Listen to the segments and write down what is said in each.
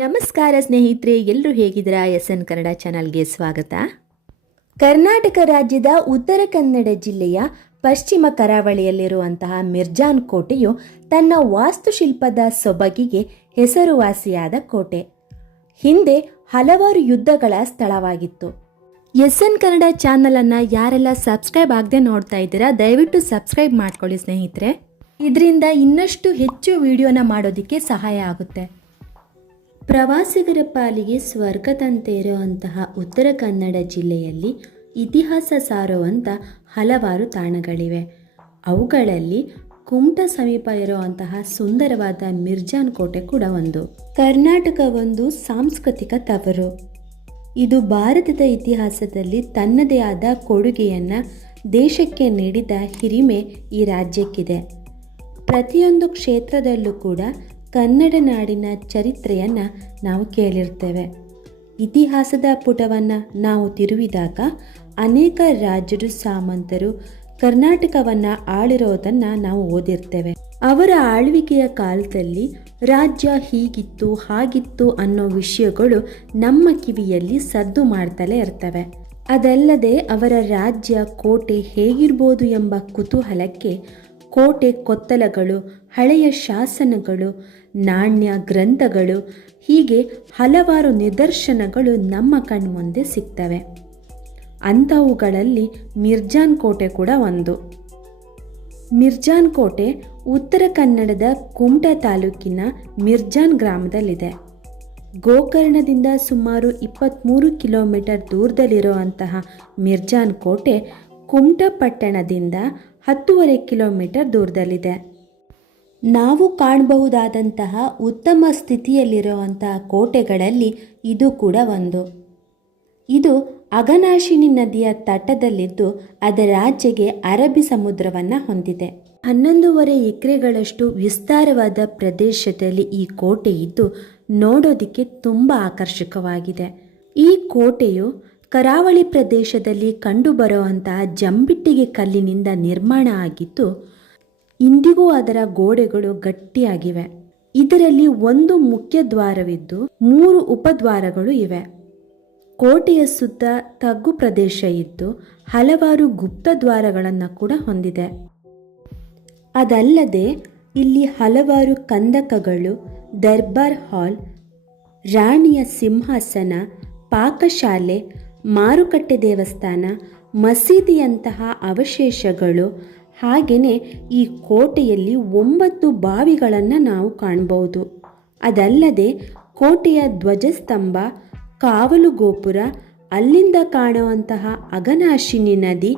ನಮಸ್ಕಾರ ಸ್ನೇಹಿತರೆ, ಎಲ್ಲರೂ ಹೇಗಿದ್ದೀರಾ? SN ಕನ್ನಡ ಚಾನಲ್ಗೆ ಸ್ವಾಗತ. ಕರ್ನಾಟಕ ರಾಜ್ಯದ ಉತ್ತರ ಕನ್ನಡ ಜಿಲ್ಲೆಯ ಪಶ್ಚಿಮ ಕರಾವಳಿಯಲ್ಲಿರುವಂತಹ ಮಿರ್ಜಾನ್ ಕೋಟೆಯು ತನ್ನ ವಾಸ್ತುಶಿಲ್ಪದ ಸೊಬಗಿಗೆ ಹೆಸರುವಾಸಿಯಾದ ಕೋಟೆ. ಹಿಂದೆ ಹಲವಾರು ಯುದ್ಧಗಳ ಸ್ಥಳವಾಗಿತ್ತು. SN ಕನ್ನಡ ಚಾನಲನ್ನು ಯಾರೆಲ್ಲ ಸಬ್ಸ್ಕ್ರೈಬ್ ಆಗದೆ ನೋಡ್ತಾ ಇದ್ದೀರಾ, ದಯವಿಟ್ಟು ಸಬ್ಸ್ಕ್ರೈಬ್ ಮಾಡ್ಕೊಳ್ಳಿ ಸ್ನೇಹಿತರೆ. ಇದರಿಂದ ಇನ್ನಷ್ಟು ಹೆಚ್ಚು ವಿಡಿಯೋನ ಮಾಡೋದಕ್ಕೆ ಸಹಾಯ ಆಗುತ್ತೆ. ಪ್ರವಾಸಿಗರ ಪಾಲಿಗೆ ಸ್ವರ್ಗದಂತೆ ಇರುವಂತಹ ಉತ್ತರ ಕನ್ನಡ ಜಿಲ್ಲೆಯಲ್ಲಿ ಇತಿಹಾಸ ಸಾರುವಂಥ ಹಲವಾರು ತಾಣಗಳಿವೆ. ಅವುಗಳಲ್ಲಿ ಕುಮಟಾ ಸಮೀಪ ಇರುವಂತಹ ಸುಂದರವಾದ ಮಿರ್ಜಾನ್ ಕೋಟೆ ಕೂಡ ಒಂದು. ಕರ್ನಾಟಕ ಒಂದು ಸಾಂಸ್ಕೃತಿಕ ತವರು. ಇದು ಭಾರತದ ಇತಿಹಾಸದಲ್ಲಿ ತನ್ನದೇ ಆದ ಕೊಡುಗೆಯನ್ನು ದೇಶಕ್ಕೆ ನೀಡಿದ ಹಿರಿಮೆ ಈ ರಾಜ್ಯಕ್ಕಿದೆ. ಪ್ರತಿಯೊಂದು ಕ್ಷೇತ್ರದಲ್ಲೂ ಕೂಡ ಕನ್ನಡ ನಾಡಿನ ಚರಿತ್ರೆಯನ್ನು ನಾವು ಕೇಳಿರ್ತೇವೆ. ಇತಿಹಾಸದ ಪುಟವನ್ನು ನಾವು ತಿರುವಿದಾಗ ಅನೇಕ ರಾಜರು, ಸಾಮಂತರು ಕರ್ನಾಟಕವನ್ನು ಆಳಿರೋದನ್ನು ನಾವು ಓದಿರ್ತೇವೆ. ಅವರ ಆಳ್ವಿಕೆಯ ಕಾಲದಲ್ಲಿ ರಾಜ್ಯ ಹೀಗಿತ್ತು ಹಾಗಿತ್ತು ಅನ್ನೋ ವಿಷಯಗಳು ನಮ್ಮ ಕಿವಿಯಲ್ಲಿ ಸದ್ದು ಮಾಡ್ತಲೇ ಇರ್ತವೆ. ಅದಲ್ಲದೆ ಅವರ ರಾಜ್ಯ, ಕೋಟೆ ಹೇಗಿರ್ಬೋದು ಎಂಬ ಕುತೂಹಲಕ್ಕೆ ಕೋಟೆ ಕೊತ್ತಲಗಳು, ಹಳೆಯ ಶಾಸನಗಳು, ನಾಣ್ಯ ಗ್ರಂಥಗಳು, ಹೀಗೆ ಹಲವಾರು ನಿದರ್ಶನಗಳು ನಮ್ಮ ಕಣ್ಮುಂದೆ ಸಿಗ್ತವೆ. ಅಂಥವುಗಳಲ್ಲಿ ಮಿರ್ಜಾನ್ ಕೋಟೆ ಕೂಡ ಒಂದು. ಮಿರ್ಜಾನ್ ಕೋಟೆ ಉತ್ತರ ಕನ್ನಡದ ಕುಮಟಾ ತಾಲೂಕಿನ ಮಿರ್ಜಾನ್ ಗ್ರಾಮದಲ್ಲಿದೆ. ಗೋಕರ್ಣದಿಂದ ಸುಮಾರು 23 ಕಿಲೋಮೀಟರ್ ದೂರದಲ್ಲಿರುವಂತಹ ಮಿರ್ಜಾನ್ ಕೋಟೆ ಕುಮಟಾ ಪಟ್ಟಣದಿಂದ 10.5 ಕಿಲೋಮೀಟರ್ ದೂರದಲ್ಲಿದೆ. ನಾವು ಕಾಣಬಹುದಾದಂತಹ ಉತ್ತಮ ಸ್ಥಿತಿಯಲ್ಲಿರುವಂತಹ ಕೋಟೆಗಳಲ್ಲಿ ಇದು ಕೂಡ ಒಂದು. ಇದು ಅಘನಾಶಿನಿ ನದಿಯ ತಟದಲ್ಲಿದ್ದು ಅದರ ಆಚೆಗೆ ಅರಬ್ಬಿ ಸಮುದ್ರವನ್ನು ಹೊಂದಿದೆ. 11.5 ಎಕರೆಗಳಷ್ಟು ವಿಸ್ತಾರವಾದ ಪ್ರದೇಶದಲ್ಲಿ ಈ ಕೋಟೆ ಇದ್ದು ನೋಡೋದಕ್ಕೆ ತುಂಬ ಆಕರ್ಷಕವಾಗಿದೆ. ಈ ಕೋಟೆಯು ಕರಾವಳಿ ಪ್ರದೇಶದಲ್ಲಿ ಕಂಡುಬರುವಂತಹ ಜಂಬಿಟ್ಟಿಗೆ ಕಲ್ಲಿನಿಂದ ನಿರ್ಮಾಣ ಆಗಿದ್ದು ಇಂದಿಗೂ ಅದರ ಗೋಡೆಗಳು ಗಟ್ಟಿಯಾಗಿವೆ. ಇದರಲ್ಲಿ ಒಂದು ಮುಖ್ಯ ದ್ವಾರವಿದ್ದು 3 ಉಪದ್ವಾರಗಳು ಇವೆ. ಕೋಟೆಯ ಸುತ್ತ ತಗ್ಗು ಪ್ರದೇಶ ಇದ್ದು ಹಲವಾರು ಗುಪ್ತ ದ್ವಾರಗಳನ್ನು ಕೂಡ ಹೊಂದಿದೆ. ಅದಲ್ಲದೆ ಇಲ್ಲಿ ಹಲವಾರು ಕಂದಕಗಳು, ದರ್ಬಾರ್ ಹಾಲ್, ರಾಣಿಯ ಸಿಂಹಾಸನ, ಪಾಕಶಾಲೆ, ಮಾರುಕಟ್ಟೆ ದೇವಸ್ಥಾನ, ಮಸೀದಿಯಂತಹ ಅವಶೇಷಗಳು, ಹಾಗೆಯೇ ಈ ಕೋಟೆಯಲ್ಲಿ 9 ಬಾವಿಗಳನ್ನು ನಾವು ಕಾಣಬಹುದು. ಅದಲ್ಲದೆ ಕೋಟೆಯ ಧ್ವಜಸ್ತಂಭ, ಕಾವಲು ಗೋಪುರ, ಅಲ್ಲಿಂದ ಕಾಣುವಂತಹ ಅಘನಾಶಿನಿ ನದಿ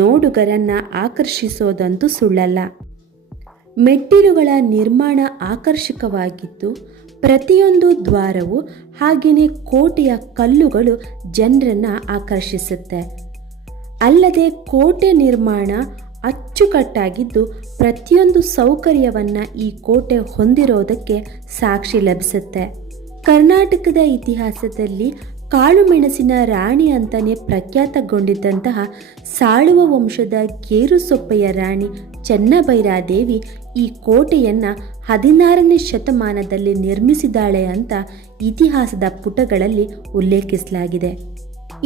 ನೋಡುಗರನ್ನು ಆಕರ್ಷಿಸೋದಂತೂ ಸುಳ್ಳಲ್ಲ. ಮೆಟ್ಟಿಲುಗಳ ನಿರ್ಮಾಣ ಆಕರ್ಷಕವಾಗಿದ್ದು ಪ್ರತಿಯೊಂದು ದ್ವಾರವು ಹಾಗೆಯೇ ಕೋಟೆಯ ಕಲ್ಲುಗಳು ಜನರನ್ನು ಆಕರ್ಷಿಸುತ್ತೆ. ಅಲ್ಲದೆ ಕೋಟೆ ನಿರ್ಮಾಣ ಅಚ್ಚುಕಟ್ಟಾಗಿದ್ದು ಪ್ರತಿಯೊಂದು ಸೌಕರ್ಯವನ್ನು ಈ ಕೋಟೆ ಹೊಂದಿರೋದಕ್ಕೆ ಸಾಕ್ಷಿ ಲಭಿಸುತ್ತೆ. ಕರ್ನಾಟಕದ ಇತಿಹಾಸದಲ್ಲಿ ಕಾಳುಮೆಣಸಿನ ರಾಣಿ ಅಂತಲೇ ಪ್ರಖ್ಯಾತಗೊಂಡಿದ್ದಂತಹ ಸಾಳುವ ವಂಶದ ಗೇರುಸೊಪ್ಪೆಯ ರಾಣಿ ಚೆನ್ನಭೈರಾದೇವಿ ಈ ಕೋಟೆಯನ್ನು 16ನೇ ಶತಮಾನದಲ್ಲಿ ನಿರ್ಮಿಸಿದಾಳೆ ಅಂತ ಇತಿಹಾಸದ ಪುಟಗಳಲ್ಲಿ ಉಲ್ಲೇಖಿಸಲಾಗಿದೆ.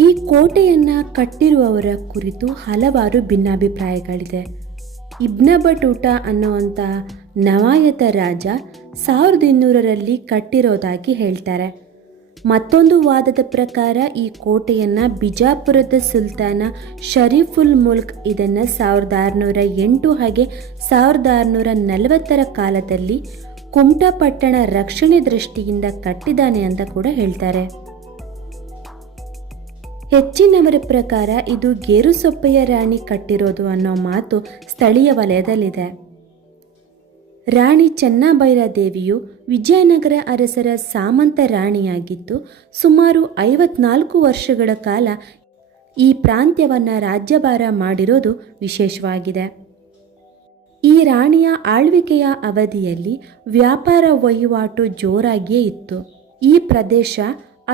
ಈ ಕೋಟೆಯನ್ನು ಕಟ್ಟಿರುವವರ ಕುರಿತು ಹಲವಾರು ಭಿನ್ನಾಭಿಪ್ರಾಯಗಳಿದೆ. ಇಬ್ನ ಬಟೂಟ ಅನ್ನುವಂಥ ನವಾಯತ ರಾಜ 1200ರಲ್ಲಿ ಕಟ್ಟಿರೋದಾಗಿ ಹೇಳ್ತಾರೆ. ಮತ್ತೊಂದು ವಾದದ ಪ್ರಕಾರ ಈ ಕೋಟೆಯನ್ನು ಬಿಜಾಪುರದ ಸುಲ್ತಾನ ಶರೀಫುಲ್ ಮುಲ್ಕ್ ಇದನ್ನು 1608 ಹಾಗೆ 1640ರ ಕಾಲದಲ್ಲಿ ಕುಮಟಾ ಪಟ್ಟಣ ರಕ್ಷಣೆ ದೃಷ್ಟಿಯಿಂದ ಕಟ್ಟಿದ್ದಾನೆ ಅಂತ ಕೂಡ ಹೇಳ್ತಾರೆ. ಹೆಚ್ಚಿನವರ ಪ್ರಕಾರ ಇದು ಗೇರುಸೊಪ್ಪೆಯ ರಾಣಿ ಕಟ್ಟಿರೋದು ಅನ್ನೋ ಮಾತು ಸ್ಥಳೀಯ ವಲಯದಲ್ಲಿದೆ. ರಾಣಿ ಚೆನ್ನಭೈರಾದೇವಿಯು ವಿಜಯನಗರ ಅರಸರ ಸಾಮಂತ ರಾಣಿಯಾಗಿದ್ದು ಸುಮಾರು 54 ವರ್ಷಗಳ ಕಾಲ ಈ ಪ್ರಾಂತ್ಯವನ್ನು ರಾಜ್ಯಭಾರ ಮಾಡಿರೋದು ವಿಶೇಷವಾಗಿದೆ. ಈ ರಾಣಿಯ ಆಳ್ವಿಕೆಯ ಅವಧಿಯಲ್ಲಿ ವ್ಯಾಪಾರ ವಹಿವಾಟು ಜೋರಾಗಿಯೇ ಇತ್ತು. ಈ ಪ್ರದೇಶ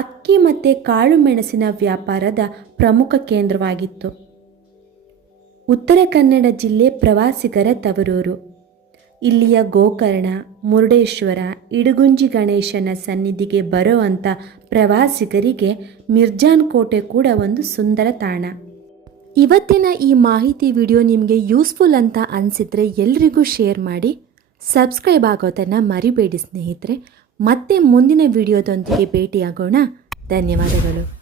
ಅಕ್ಕಿ ಮತ್ತು ಕಾಳುಮೆಣಸಿನ ವ್ಯಾಪಾರದ ಪ್ರಮುಖ ಕೇಂದ್ರವಾಗಿತ್ತು. ಉತ್ತರ ಕನ್ನಡ ಜಿಲ್ಲೆ ಪ್ರವಾಸಿಗರ ತವರೂರು. ಇಲ್ಲಿಯ ಗೋಕರ್ಣ, ಮುರುಡೇಶ್ವರ, ಇಡಗುಂಜಿ ಗಣೇಶನ ಸನ್ನಿಧಿಗೆ ಬರೋ ಅಂಥ ಪ್ರವಾಸಿಗರಿಗೆ ಮಿರ್ಜಾನ್ ಕೋಟೆ ಕೂಡ ಒಂದು ಸುಂದರ ತಾಣ. ಇವತ್ತಿನ ಈ ಮಾಹಿತಿ ವಿಡಿಯೋ ನಿಮಗೆ ಯೂಸ್ಫುಲ್ ಅಂತ ಅನಿಸಿದರೆ ಎಲ್ರಿಗೂ ಶೇರ್ ಮಾಡಿ, ಸಬ್ಸ್ಕ್ರೈಬ್ ಆಗೋದನ್ನು ಮರಿಬೇಡಿ ಸ್ನೇಹಿತರೆ. ಮತ್ತೆ ಮುಂದಿನ ವಿಡಿಯೋದೊಂದಿಗೆ ಭೇಟಿಯಾಗೋಣ. ಧನ್ಯವಾದಗಳು.